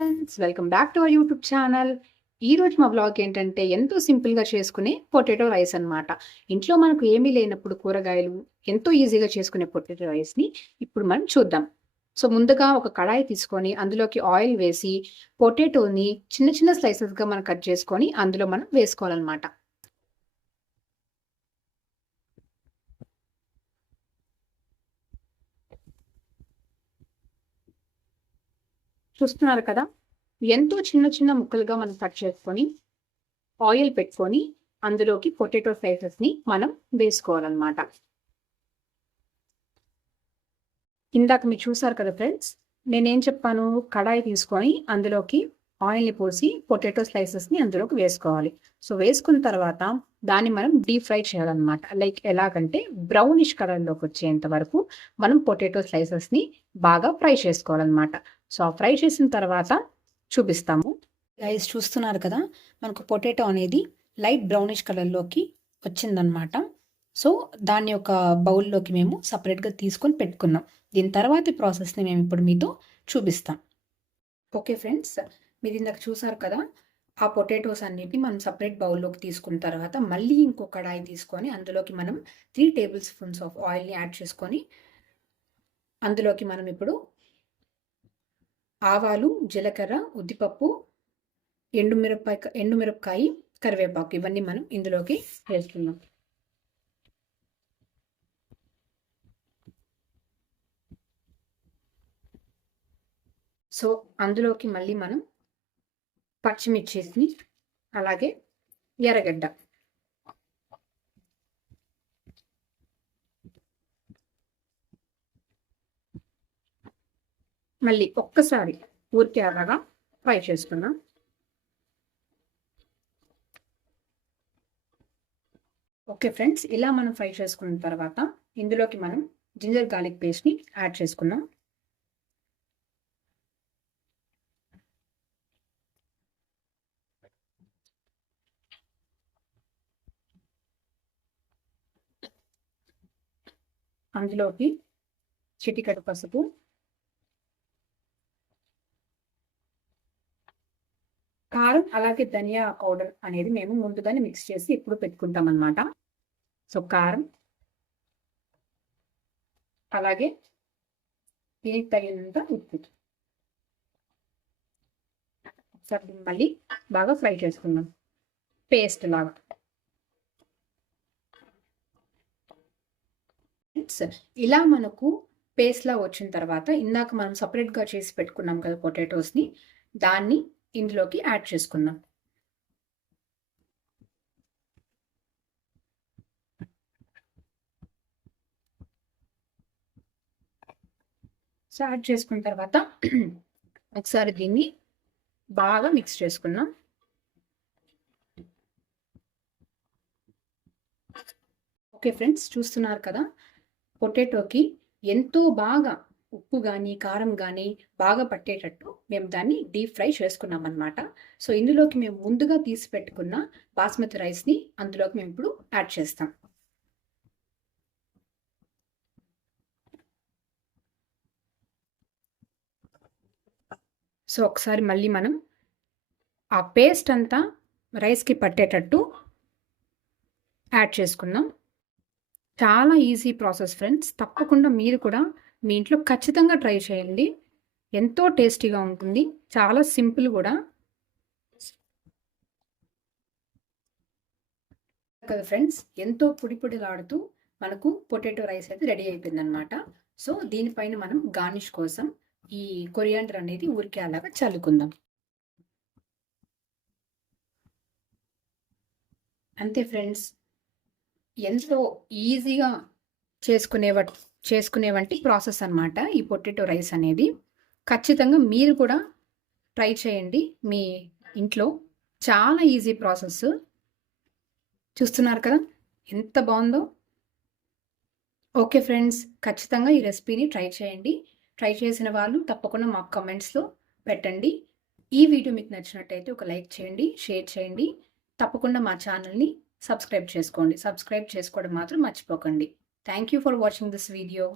Friends welcome back to our YouTube channel. ఈ రోజు మా బ్లాగ్ ఏంటంటే ఎంతో సింపుల్గా చేసుకునే పొటాటో రైస్ అన్నమాట. ఇంట్లో మనకు ఏమీ లేనప్పుడు కూరగాయలు ఎంతో ఈజీగా చేసుకునే పొటాటో రైస్ని ఇప్పుడు మనం చూద్దాం. సో ముందుగా ఒక కడాయి తీసుకొని అందులోకి ఆయిల్ వేసి పొటాటోని చిన్న చిన్న స్లైసెస్గా మనం కట్ చేసుకొని అందులో మనం వేసుకోవాలన్నమాట. చూస్తున్నారు కదా, ఎంతో చిన్న చిన్న ముక్కలుగా మనం కట్ చేసుకొని ఆయిల్ పెట్టుకొని అందులోకి పొటాటో స్లైసెస్ని మనం వేసుకోవాలన్నమాట. ఇందాక మీరు చూసారు కదా ఫ్రెండ్స్, నేనేం చెప్పాను, కడాయి తీసుకొని అందులోకి ఆయిల్ని పోసి పొటాటో స్లైసెస్ని అందులోకి వేసుకోవాలి. సో వేసుకున్న తర్వాత దాన్ని మనం డీప్ ఫ్రై చేయాలన్నమాట. లైక్ ఎలాగంటే బ్రౌనిష్ కలర్లోకి వచ్చేంత వరకు మనం పొటాటో స్లైసెస్ని బాగా ఫ్రై చేసుకోవాలన్నమాట. సో ఫ్రై చేసిన తర్వాత చూపిస్తాము. గైస్ చూస్తున్నారు కదా, మనకు పొటాటో అనేది లైట్ బ్రౌనిష్ కలర్లోకి వచ్చిందనమాట. సో దాన్ని ఒక బౌల్లోకి మేము సపరేట్గా తీసుకొని పెట్టుకున్నాం. దీని తర్వాతి ప్రాసెస్ని మేము ఇప్పుడు మీతో చూపిస్తాం. ఓకే ఫ్రెండ్స్, మీరు ఇందాక చూసారు కదా, ఆ పొటాటోస్ అన్నిటిని మనం సపరేట్ బౌల్లోకి తీసుకున్న తర్వాత మళ్ళీ ఇంకో కడాయి తీసుకొని అందులోకి మనం 3 టేబుల్ స్పూన్స్ ఆఫ్ ఆయిల్ని యాడ్ చేసుకొని అందులోకి మనం ఇప్పుడు ఆవాలు, జీలకర్ర, ఉద్దిపప్పు, ఎండుమిరపకాయ, కరివేపాకు ఇవన్నీ మనం ఇందులోకి వేస్తున్నాం. సో అందులోకి మళ్ళీ మనం పచ్చిమిర్చిని అలాగే ఎర్రగడ్డ మళ్ళీ ఒక్కసారి ఊరికే అలాగా ఫ్రై చేసుకున్నాం. ఓకే ఫ్రెండ్స్, ఇలా మనం ఫ్రై చేసుకున్న తర్వాత ఇందులోకి మనం జింజర్ గార్లిక్ పేస్ట్ని యాడ్ చేసుకున్నాం. అందులోకి చిటికెడు పసుపు, కారం అలాగే ధనియా పౌడర్ అనేది మేము ముందుగానే మిక్స్ చేసి ఇప్పుడు పెట్టుకుంటాం అన్నమాట. సో కారం అలాగే దీనికి తగినంత ఉప్పు ఒకసారి మళ్ళీ బాగా ఫ్రై చేసుకున్నాం పేస్ట్ లాగా. ఇలా మనకు పేస్ట్లా వచ్చిన తర్వాత ఇందాక మనం సపరేట్గా చేసి పెట్టుకున్నాం కదా పొటాటోస్ని, దాన్ని ఇందులోకి యాడ్ చేసుకున్నాం. సో యాడ్ చేసుకున్న తర్వాత ఒకసారి దీన్ని బాగా మిక్స్ చేసుకున్నాం. ఓకే ఫ్రెండ్స్, చూస్తున్నారు కదా, పొటాటోకి ఎంతో బాగా ఉప్పు కానీ కారం కానీ బాగా పట్టేటట్టు మేము దాన్ని డీప్ ఫ్రై చేసుకున్నాం అనమాట. సో ఇందులోకి మేము ముందుగా తీసి పెట్టుకున్న బాస్మతి రైస్ని అందులోకి మేము ఇప్పుడు యాడ్ చేస్తాం. సో ఒకసారి మళ్ళీ మనం ఆ పేస్ట్ అంతా రైస్కి పట్టేటట్టు యాడ్ చేసుకున్నాం. చాలా ఈజీ ప్రాసెస్ ఫ్రెండ్స్, తప్పకుండా మీరు కూడా మీ ఇంట్లో ఖచ్చితంగా ట్రై చేయండి. ఎంతో టేస్టీగా ఉంటుంది, చాలా సింపుల్ కూడా కదా ఫ్రెండ్స్. ఎంతో పొడి పొడిలాడుతూ మనకు పొటాటో రైస్ అయితే రెడీ అయిపోయింది అనమాట. సో దీనిపైన మనం గార్నిష్ కోసం ఈ కొరియాండర్ అనేది ఊరికే అలాగా చల్లుకుందాం. అంతే ఫ్రెండ్స్, ఎంతో ఈజీగా చేసుకునేవంటి ప్రాసెస్ అనమాట ఈ పొటాటో రైస్ అనేది. ఖచ్చితంగా మీరు కూడా ట్రై చేయండి మీ ఇంట్లో, చాలా ఈజీ ప్రాసెస్. చూస్తున్నారు కదా ఎంత బాగుందో. ఓకే ఫ్రెండ్స్, ఖచ్చితంగా ఈ రెసిపీని ట్రై చేయండి. ట్రై చేసిన వాళ్ళు తప్పకుండా మాకు కమెంట్స్లో పెట్టండి. ఈ వీడియో మీకు నచ్చినట్టయితే ఒక లైక్ చేయండి, షేర్ చేయండి. తప్పకుండా మా ఛానల్ని సబ్స్క్రైబ్ చేసుకోండి. సబ్స్క్రైబ్ చేసుకోవడం మాత్రం మర్చిపోకండి. Thank you for watching this video.